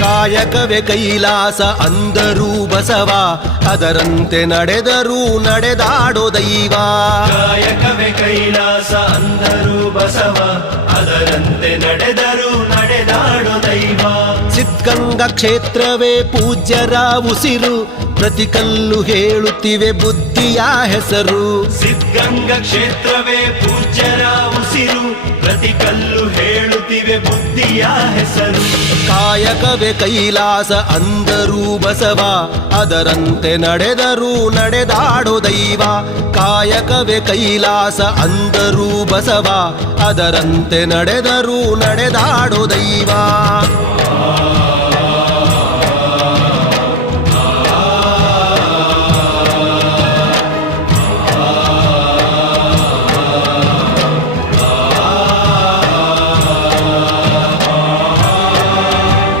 ಕಾಯಕವೇ ಕೈಲಾಸ ಅಂದರೂ ಬಸವ, ಅದರಂತೆ ನಡೆದರೂ ನಡೆದಾಡೋ ದೈವ. ಕಾಯಕವೇ ಕೈಲಾಸ ಅಂದರೂ ಬಸವ, ಅದರಂತೆ ನಡೆದರೂ ನಡೆದಾಡೋ ದೈವ. ಸಿದ್ಧಗಂಗಾ ಕ್ಷೇತ್ರವೇ ಪೂಜ್ಯರ ಉಸಿರು, ಪ್ರತಿ ಕಲ್ಲು ಹೇಳುತ್ತಿವೆ ಬುದ್ಧಿಯ ಹೆಸರು. ಸಿದ್ಧಗಂಗಾ ಕ್ಷೇತ್ರವೇ ಪೂಜ್ಯರ ಉಸಿರು, ಪ್ರತಿ ಕಲ್ಲು ಹೇಳುತ್ತಿವೆ ಬುದ್ಧಿಯ ಹೆಸರು. ಕಾಯಕವೇ ಕೈಲಾಸ ಅಂದರೂ ಬಸವ, ಅದರಂತೆ ನಡೆದರೂ ನಡೆದಾಡೋ ದೈವ. ಕಾಯಕವೇ ಕೈಲಾಸ ಅಂದರೂ ಬಸವ, ಅದರಂತೆ ನಡೆದರೂ ನಡೆದಾಡೋ ದೈವ.